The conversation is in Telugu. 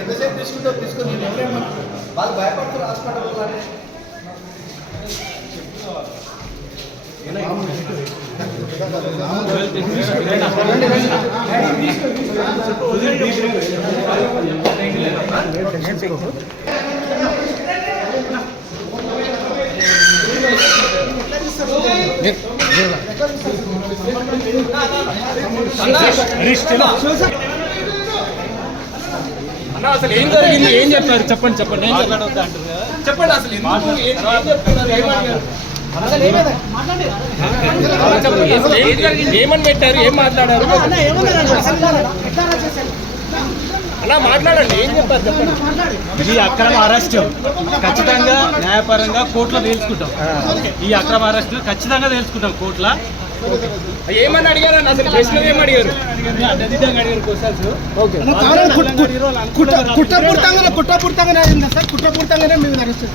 ఎంతసేపు తీసుకుని వాళ్ళు భయపడుతున్నారు హాస్పిటల్ అంటే అసలు ఏం జరిగింది, ఏం చెప్పారు చెప్పండి చెప్పండి చెప్పండి అసలు ఏమని పెట్టారు, ఏం మాట్లాడారు అలా మాట్లాడండి, ఏం చెప్పారు చెప్పండి. ఈ అక్రమ అరెస్ట్ ఖచ్చితంగా న్యాయపరంగా కోర్టులో తేల్చుకుంటాం. ఈ అక్రమ అరెస్ట్ ఖచ్చితంగా తేల్చుకుంటాం కోర్టులో. ఏమని అడిగారు అసలు ప్రశ్న ఏం అడిగారు? కుట్రపూర్తంగానే కుట్రపూర్తంగానే అయిందా సార్? కుట్రపూర్తంగానే మేము అరెస్ట్